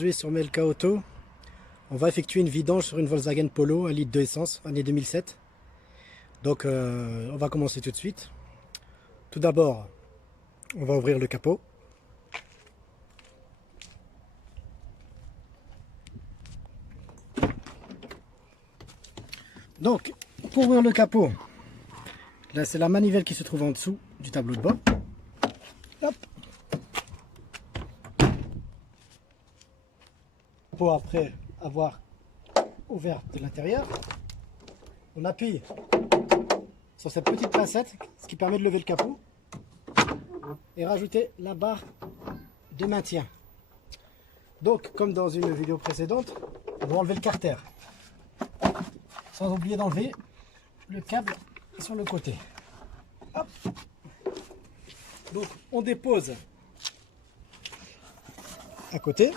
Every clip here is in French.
Aujourd'hui sur Melka Auto, on va effectuer une vidange sur une Volkswagen Polo, 1 litre d'essence, année 2007. Donc on va commencer tout de suite. Tout d'abord, on va ouvrir le capot. Donc, pour ouvrir le capot, là c'est la manivelle qui se trouve en dessous du tableau de bord. Hop. Pour après avoir ouvert de l'intérieur, on appuie sur cette petite pincette, ce qui permet de lever le capot et rajouter la barre de maintien. Donc, comme dans une vidéo précédente, on va enlever le carter, sans oublier d'enlever le câble sur le côté. Hop. Donc, on dépose à côté.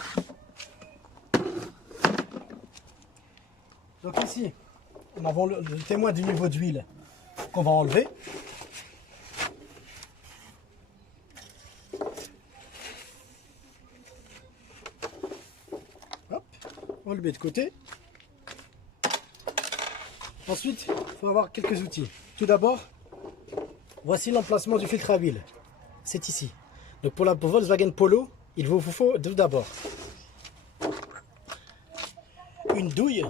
Donc ici, on avons le témoin du niveau d'huile qu'on va enlever. Hop, on le met de côté. Ensuite, il faut avoir quelques outils. Tout d'abord, voici l'emplacement du filtre à huile. C'est ici. Donc pour la Volkswagen Polo, il vous faut tout d'abord une douille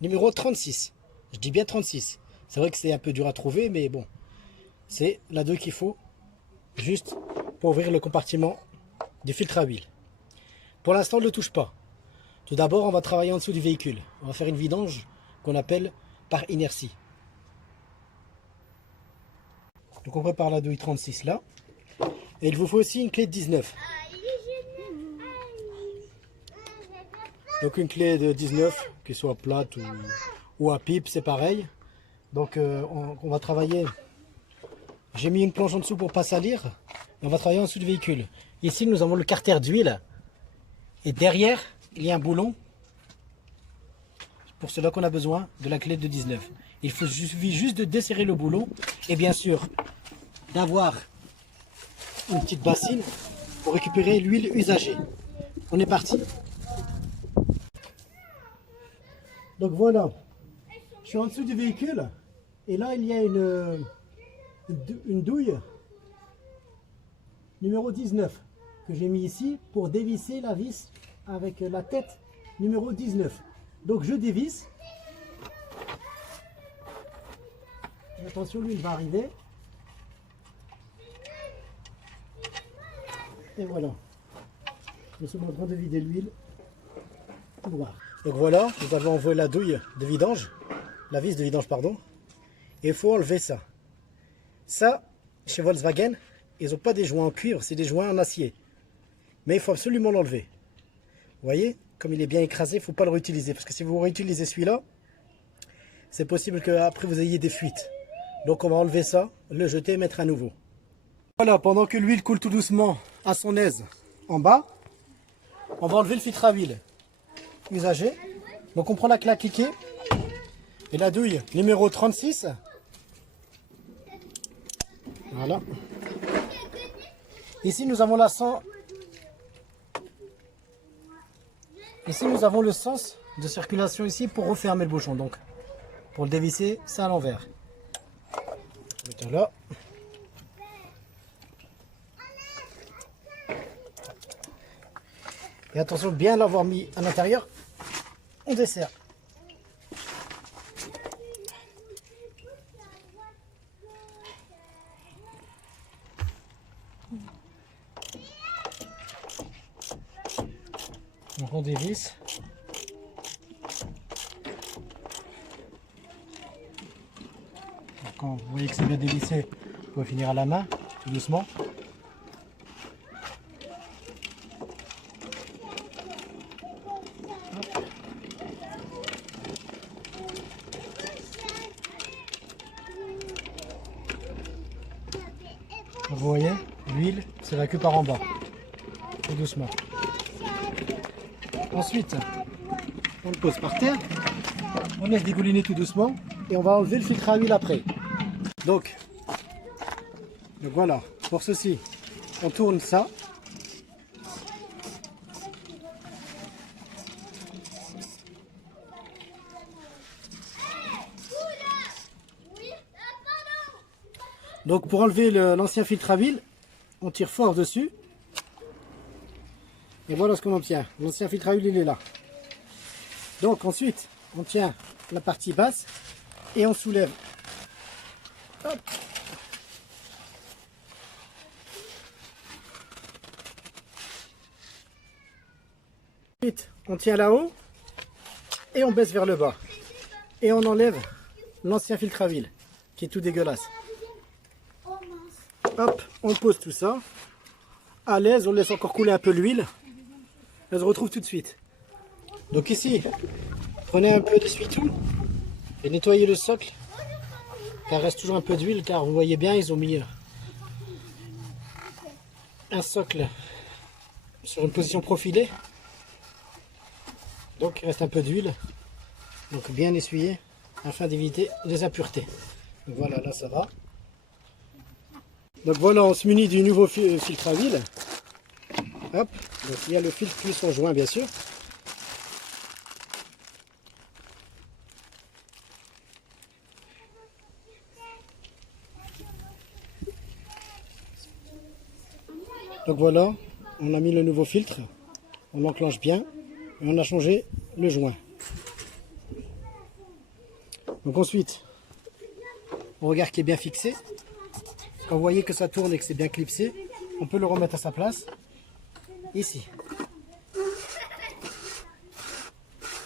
numéro 36. Je dis bien 36. C'est vrai que c'est un peu dur à trouver, mais bon. C'est la douille qu'il faut juste pour ouvrir le compartiment du filtre à huile. Pour l'instant, on ne le touche pas. Tout d'abord, on va travailler en dessous du véhicule. On va faire une vidange qu'on appelle par inertie. Donc on prépare la douille 36 là. Et il vous faut aussi une clé de 19. Donc une clé de 19, qui soit plate ou à pipe, c'est pareil. Donc on va travailler. J'ai mis une planche en dessous pour ne pas salir. Et on va travailler en dessous du véhicule. Ici nous avons le carter d'huile. Et derrière, il y a un boulon. Pour cela qu'on a besoin de la clé de 19. Il suffit juste de desserrer le boulon. Et bien sûr, d'avoir une petite bassine pour récupérer l'huile usagée. On est parti. Donc voilà, je suis en dessous du véhicule et là il y a une douille numéro 19 que j'ai mis ici pour dévisser la vis avec la tête numéro 19. Donc je dévisse. Et attention, l'huile va arriver. Et voilà, je suis en train de vider l'huile. Voilà. Donc voilà, nous avons enlevé la douille de vidange, la vis de vidange pardon, et il faut enlever ça. Ça, chez Volkswagen, ils n'ont pas des joints en cuivre, c'est des joints en acier. Mais il faut absolument l'enlever. Vous voyez, comme il est bien écrasé, il ne faut pas le réutiliser, parce que si vous réutilisez celui-là, c'est possible qu'après vous ayez des fuites. Donc on va enlever ça, le jeter et mettre à nouveau. Voilà, pendant que l'huile coule tout doucement à son aise en bas, on va enlever le filtre à huile usagé. Donc on prend la clé à cliquer et la douille numéro 36. Voilà. Ici nous avons Ici nous avons le sens de circulation ici pour refermer le bouchon. Donc pour le dévisser, c'est à l'envers. Là. Et attention, bien l'avoir mis à l'intérieur, on desserre. Donc on dévisse. Donc quand vous voyez que c'est bien dévissé, vous pouvez finir à la main, tout doucement. Vous voyez, l'huile s'évacue par en bas, tout doucement. Ensuite, on le pose par terre, on laisse dégouliner tout doucement et on va enlever le filtre à huile après. Donc voilà, pour ceci, on tourne ça. Donc pour enlever l'ancien filtre à huile, on tire fort dessus. Et voilà ce qu'on obtient. L'ancien filtre à huile, il est là. Donc ensuite, on tient la partie basse et on soulève. Hop. Ensuite, on tient là-haut et on baisse vers le bas. Et on enlève l'ancien filtre à huile qui est tout dégueulasse. Hop, on pose tout ça. À l'aise, on laisse encore couler un peu l'huile. On se retrouve tout de suite. Donc ici, prenez un peu d'essuie-tout et nettoyez le socle. Car il reste toujours un peu d'huile, car vous voyez bien, ils ont mis un socle sur une position profilée. Donc il reste un peu d'huile. Donc bien essuyer afin d'éviter les impuretés. Donc voilà, là ça va. Donc voilà, on se munit du nouveau filtre à huile. Hop, donc il y a le filtre plus son joint bien sûr. Donc voilà, on a mis le nouveau filtre, on l'enclenche bien et on a changé le joint. Donc ensuite, on regarde qu'il est bien fixé. Quand vous voyez que ça tourne et que c'est bien clipsé, on peut le remettre à sa place, ici.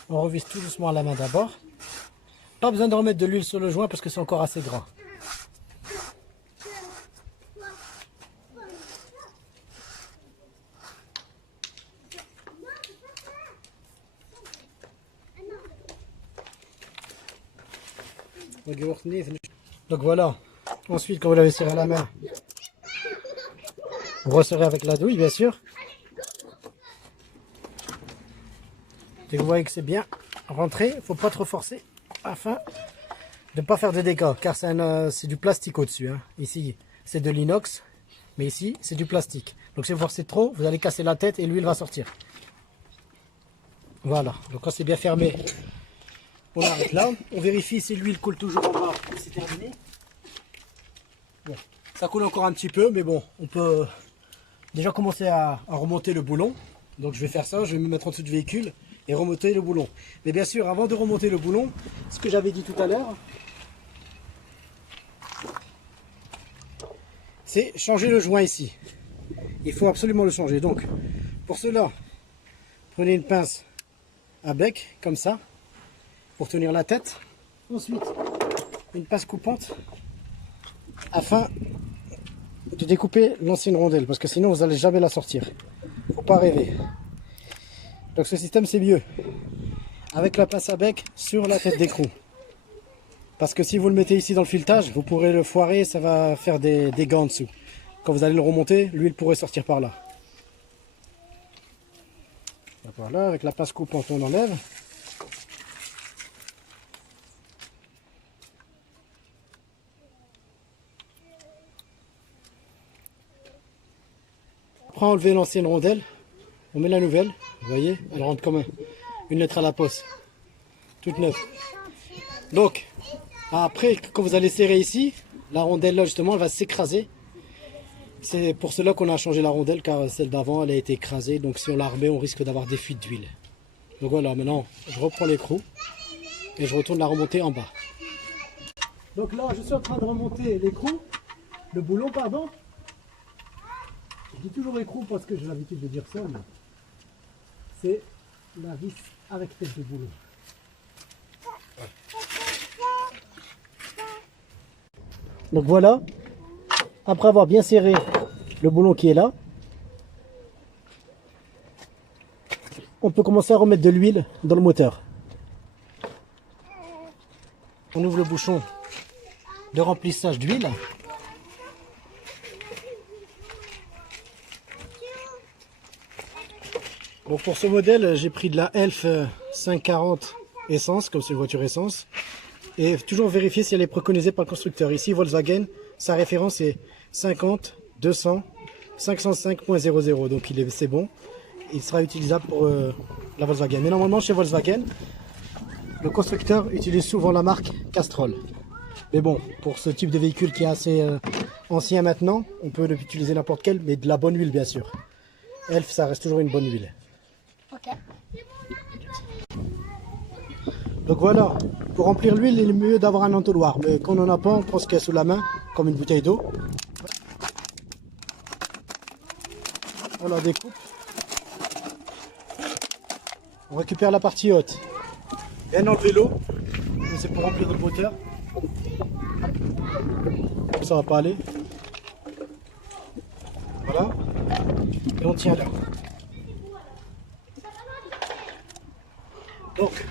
On revisse tout doucement à la main d'abord. Pas besoin de remettre de l'huile sur le joint parce que c'est encore assez grand. Donc voilà, ensuite quand vous l'avez serré à la main, vous resserrez avec la douille bien sûr. Et vous voyez que c'est bien rentré, il ne faut pas trop forcer afin de ne pas faire de dégâts car c'est du plastique au-dessus. Hein. Ici c'est de l'inox, mais ici c'est du plastique. Donc si vous forcez trop, vous allez casser la tête et l'huile va sortir. Voilà, donc quand c'est bien fermé, on arrête là, on vérifie si l'huile coule toujours en bas, c'est terminé. Bon, ça coule encore un petit peu, mais bon, on peut déjà commencer à remonter le boulon. Donc je vais faire ça, je vais me mettre en dessous du véhicule et remonter le boulon. Mais bien sûr, avant de remonter le boulon, ce que j'avais dit tout à l'heure, c'est changer le joint ici. Il faut absolument le changer. Donc, pour cela, prenez une pince à bec, comme ça, pour tenir la tête. Ensuite, une pince coupante afin de découper l'ancienne rondelle parce que sinon vous n'allez jamais la sortir. Faut pas rêver. Donc ce système c'est mieux avec la pince à bec sur la tête d'écrou. Parce que si vous le mettez ici dans le filetage, vous pourrez le foirer, ça va faire des gants en dessous. Quand vous allez le remonter, l'huile pourrait sortir par là. Voilà, avec la pince coupante on enlève. Après enlever l'ancienne rondelle, on met la nouvelle, vous voyez, elle rentre comme une lettre à la poste, toute neuve. Donc, après, quand vous allez serrer ici, la rondelle là justement, elle va s'écraser. C'est pour cela qu'on a changé la rondelle, car celle d'avant, elle a été écrasée. Donc si on la remet, on risque d'avoir des fuites d'huile. Donc voilà, maintenant, je reprends l'écrou et je retourne la remonter en bas. Donc là, je suis en train de remonter l'écrou, le boulon, pardon. Je dis toujours écrou parce que j'ai l'habitude de dire ça, mais c'est la vis avec tête de boulon. Donc voilà, après avoir bien serré le boulon qui est là, on peut commencer à remettre de l'huile dans le moteur. On ouvre le bouchon de remplissage d'huile. Bon, pour ce modèle, j'ai pris de la Elf 540 essence, comme c'est une voiture essence. Et toujours vérifier si elle est préconisée par le constructeur. Ici, Volkswagen, sa référence est 50 200 505.00. Donc c'est bon. Il sera utilisable pour la Volkswagen. Mais normalement, chez Volkswagen, le constructeur utilise souvent la marque Castrol. Mais bon, pour ce type de véhicule qui est assez ancien maintenant, on peut utiliser n'importe quelle, mais de la bonne huile bien sûr. Elf, ça reste toujours une bonne huile. Ok. Donc voilà, pour remplir l'huile, il est mieux d'avoir un entonnoir. Mais quand on n'en a pas, on prend ce qu'il y a sous la main, comme une bouteille d'eau. On la découpe. On récupère la partie haute. Bien enlever l'eau. C'est pour remplir le moteur. Ça va pas aller. Voilà. Et on tient là. Donc,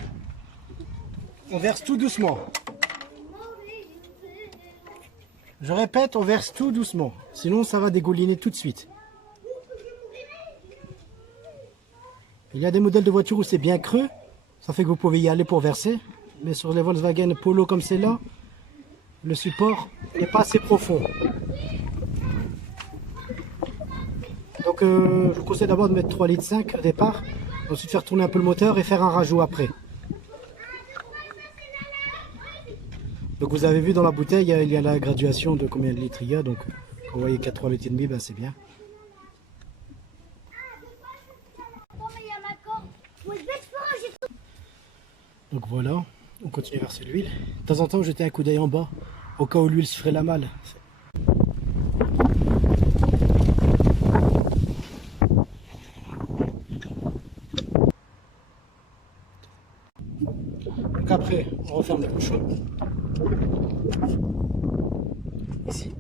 on verse tout doucement. Je répète, on verse tout doucement. Sinon, ça va dégouliner tout de suite. Il y a des modèles de voitures où c'est bien creux. Ça fait que vous pouvez y aller pour verser. Mais sur les Volkswagen Polo comme c'est là, le support n'est pas assez profond. Donc je vous conseille d'abord de mettre 3,5 litres au départ. Ensuite faire tourner un peu le moteur et faire un rajout après. Donc vous avez vu dans la bouteille, il y a la graduation de combien de litres il y a. Donc quand vous voyez 3,5 litres, ben c'est bien. Donc voilà, on continue à verser l'huile. De temps en temps, jetez un coup d'œil en bas, au cas où l'huile se ferait la malle. Donc après, on referme le bouchon. Ici.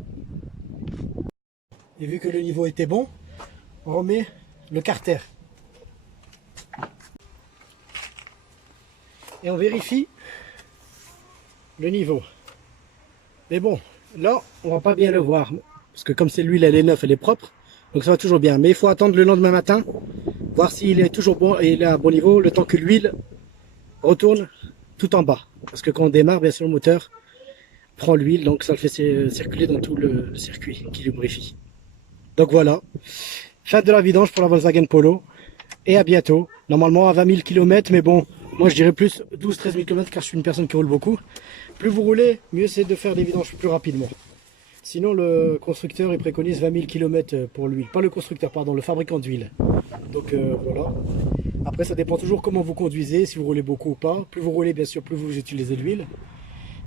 Et vu que le niveau était bon, on remet le carter. Et on vérifie le niveau. Mais bon, là, on va pas bien le voir. Parce que comme c'est l'huile, elle est neuve, elle est propre. Donc ça va toujours bien. Mais il faut attendre le lendemain matin, voir s'il est toujours bon et il est à bon niveau, le temps que l'huile retourne tout en bas. Parce que quand on démarre, bien sûr, le moteur prend l'huile, donc ça le fait circuler dans tout le circuit qui lubrifie. Donc voilà, fin de la vidange pour la Volkswagen Polo. Et à bientôt. Normalement à 20 000 km, mais bon, moi je dirais plus 12-13 000 km car je suis une personne qui roule beaucoup. Plus vous roulez, mieux c'est de faire des vidanges plus rapidement. Sinon le constructeur il préconise 20 000 km pour l'huile. Pas le constructeur, pardon, le fabricant d'huile. Donc voilà. Après ça dépend toujours comment vous conduisez, si vous roulez beaucoup ou pas. Plus vous roulez bien sûr, plus vous utilisez de l'huile.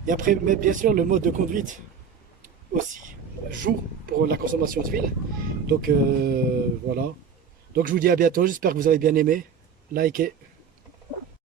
Et après, mais bien sûr, le mode de conduite aussi joue pour la consommation d'huile. Donc voilà. Donc je vous dis à bientôt, j'espère que vous avez bien aimé. Likez.